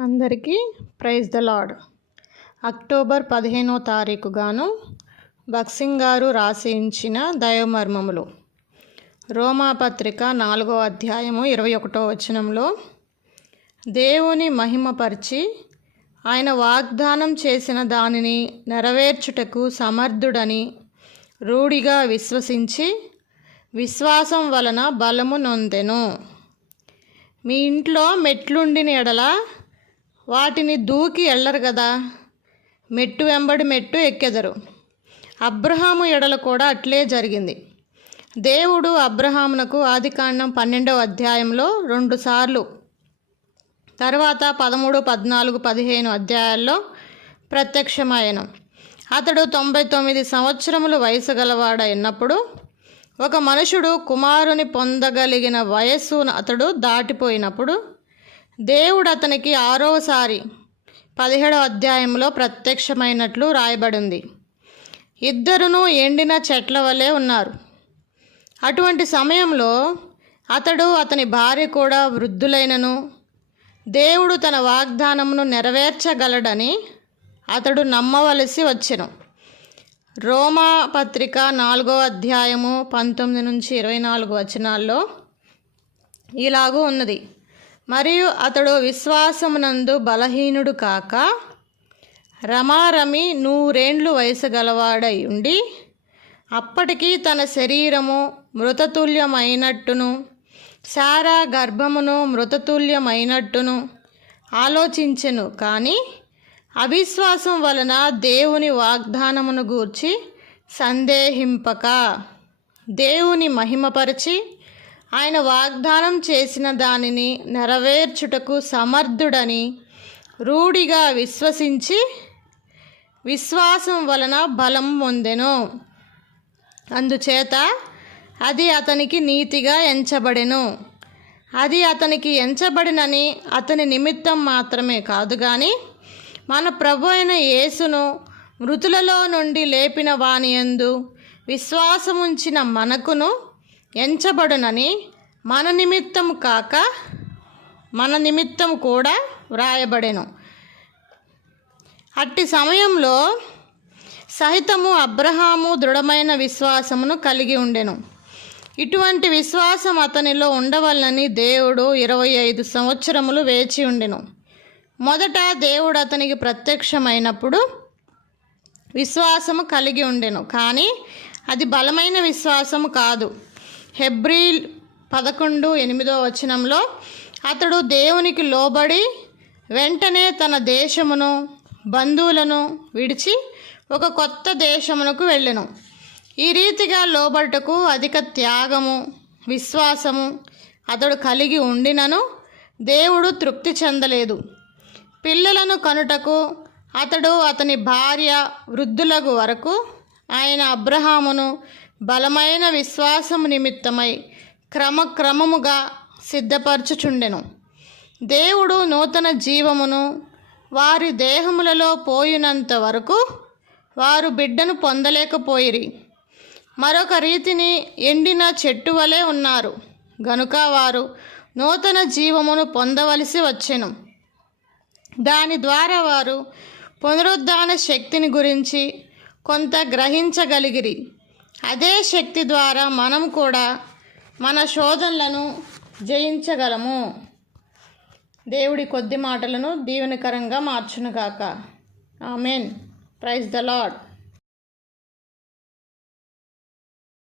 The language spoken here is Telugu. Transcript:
అందరికీ ప్రైజ్ ద లాడ్ అక్టోబర్ పదిహేనో తారీఖు గాను బక్సింగ్ గారు రాసించిన దైవమర్మములు. రోమాపత్రిక నాలుగో అధ్యాయము ఇరవై ఒకటో వచనంలో దేవుని మహిమపరిచి ఆయన వాగ్దానం చేసిన దానిని నెరవేర్చుటకు సమర్థుడని రూఢిగా విశ్వసించి విశ్వాసం వలన బలము నొందెను. మీ ఇంట్లో మెట్లుండిన ఎడల వాటిని దూకి వెళ్ళరు కదా మెట్టు వెంబడి మెట్టు ఎక్కెదరు. అబ్రహాము ఎడల కూడా అట్లే జరిగింది. దేవుడు అబ్రహామునకు ఆదికాండం పన్నెండవ అధ్యాయంలో రెండుసార్లు తర్వాత పదమూడు పద్నాలుగు పదిహేను అధ్యాయాల్లో ప్రత్యక్షమాయను. అతడు తొంభై తొమ్మిది సంవత్సరములు వయసు గలవాడైనప్పుడు ఒక మనుషుడు కుమారుని పొందగలిగిన వయస్సు అతడు దాటిపోయినప్పుడు దేవుడు అతనికి ఆరోసారి పదిహేడవ అధ్యాయంలో ప్రత్యక్షమైనట్లు రాయబడింది. ఇద్దరును ఎండిన చెట్ల వలె ఉన్నారు. అటువంటి సమయంలో అతడు అతని భార్య కూడా వృద్ధులైనను దేవుడు తన వాగ్దానమును నెరవేర్చగలడని అతడు నమ్మవలసి వచ్చెను. రోమా పత్రిక నాలుగో అధ్యాయము పంతొమ్మిది నుంచి ఇరవై నాలుగు వచనాల్లో ఇలాగూ ఉన్నది. మరియు అతడు విశ్వాసమునందు బలహీనుడు కాక రమారమి నూరేండ్లు వయసు గలవాడై ఉండి అప్పటికి తన శరీరము మృతతుల్యమైనట్టును సారా గర్భమును మృతతుల్యమైనట్టును ఆలోచించెను. కానీ అవిశ్వాసం వలన దేవుని వాగ్దానమును గూర్చి సందేహింపక దేవుని మహిమపరిచి ఆయన వాగ్దానం చేసిన దానిని నెరవేర్చుటకు సమర్థుడని రూఢిగా విశ్వసించి విశ్వాసం వలన బలం పొందెను. అందుచేత అది అతనికి నీతిగా ఎంచబడెను. అది అతనికి ఎంచబడినని అతని నిమిత్తం మాత్రమే కాదు కానీ మన ప్రభు అయిన యేసును మృతులలో నుండి లేపిన వాణియందు విశ్వాసముంచిన మనకును ఎంచబడునని మన నిమిత్తం కాక మన నిమిత్తం కూడా వ్రాయబడెను. అట్టి సమయంలో సహితము అబ్రహాము దృఢమైన విశ్వాసమును కలిగి ఉండెను. ఇటువంటి విశ్వాసం అతనిలో ఉండవలనని దేవుడు ఇరవై ఐదు సంవత్సరములు వేచి ఉండెను. మొదట దేవుడు అతనికి ప్రత్యక్షమైనప్పుడు విశ్వాసము కలిగి ఉండెను. కానీ అది బలమైన విశ్వాసము కాదు. హెబ్రిల్ పదకొండు ఎనిమిదో వచనంలో అతడు దేవునికి లోబడి వెంటనే తన దేశమును బంధువులను విడిచి ఒక కొత్త దేశమునకు వెళ్ళెను. ఈ రీతిగా లోబడుటకు అధిక త్యాగము విశ్వాసము అతడు కలిగి ఉండినను దేవుడు తృప్తి చెందలేదు. పిల్లలను కనుటకు అతడు అతని భార్య వృద్ధులకు వరకు ఆయన అబ్రహామును బలమైన విశ్వాసము నిమిత్తమై క్రమక్రమముగా సిద్ధపరచుచుండెను. దేవుడు నూతన జీవమును వారి దేహములలో పోయినంత వరకు వారు బిడ్డను పొందలేకపోయిరి. మరొక రీతిని ఎండిన చెట్టు వలె ఉన్నారు. గనుక వారు నూతన జీవమును పొందవలసి వచ్చెను. దాని ద్వారా వారు పునరుద్ధాన శక్తిని గురించి కొంత గ్రహించగలిగిరి. అదే శక్తి ద్వారా మనం కూడా మన శోధనలను జయించగలము. దేవుడి కొద్ది మాటలను దీవెనకరంగా మార్చునుగాక. ఆమెన్. Praise the Lord